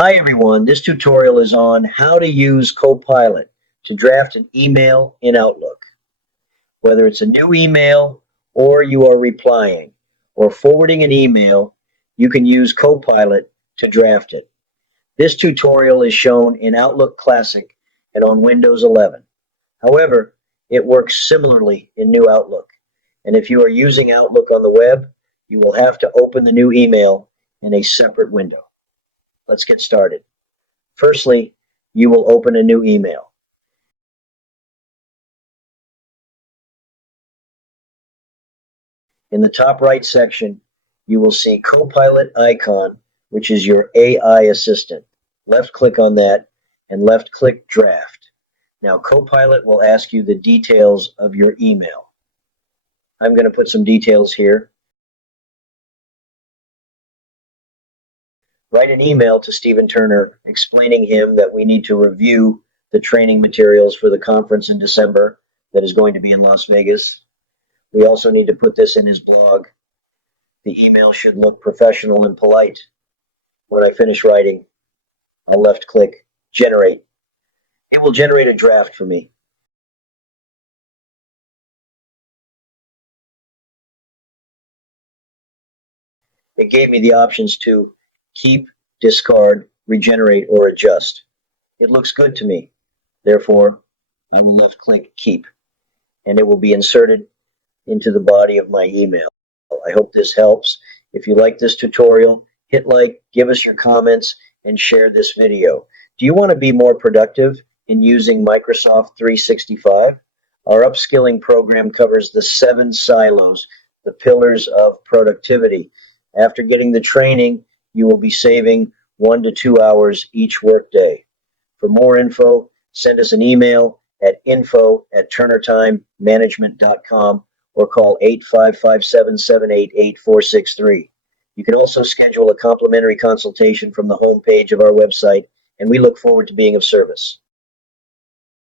Hi everyone, this tutorial is on how to use Copilot to draft an email in Outlook. Whether it's a new email or you are replying or forwarding an email, you can use Copilot to draft it. This tutorial is shown in Outlook Classic and on Windows 11. However, it works similarly in New Outlook. And if you are using Outlook on the web, you will have to open the new email in a separate window. Let's get started. Firstly, you will open a new email. In the top right section, you will see Copilot icon, which is your AI assistant. Left click on that and left click Draft. Now Copilot will ask you the details of your email. I'm going to put some details here. Write an email to Stephen Turner explaining him that we need to review the training materials for the conference in December that is going to be in Las Vegas. We also need to put this in his blog. The email should look professional and polite. When I finish writing, I'll left click Generate. It will generate a draft for me. It gave me the options to keep, discard, regenerate, or adjust. It looks good to me. Therefore, I will left click Keep, and it will be inserted into the body of my email. I hope this helps. If you like this tutorial, hit like, give us your comments, and share this video. Do you want to be more productive in using Microsoft 365? Our upskilling program covers the 7 silos, the pillars of productivity. After getting the training, you will be saving 1 to 2 hours each workday. For more info, send us an email at info@turnertimemanagement.com or call 855-778-8463. You can also schedule a complimentary consultation from the homepage of our website, and we look forward to being of service.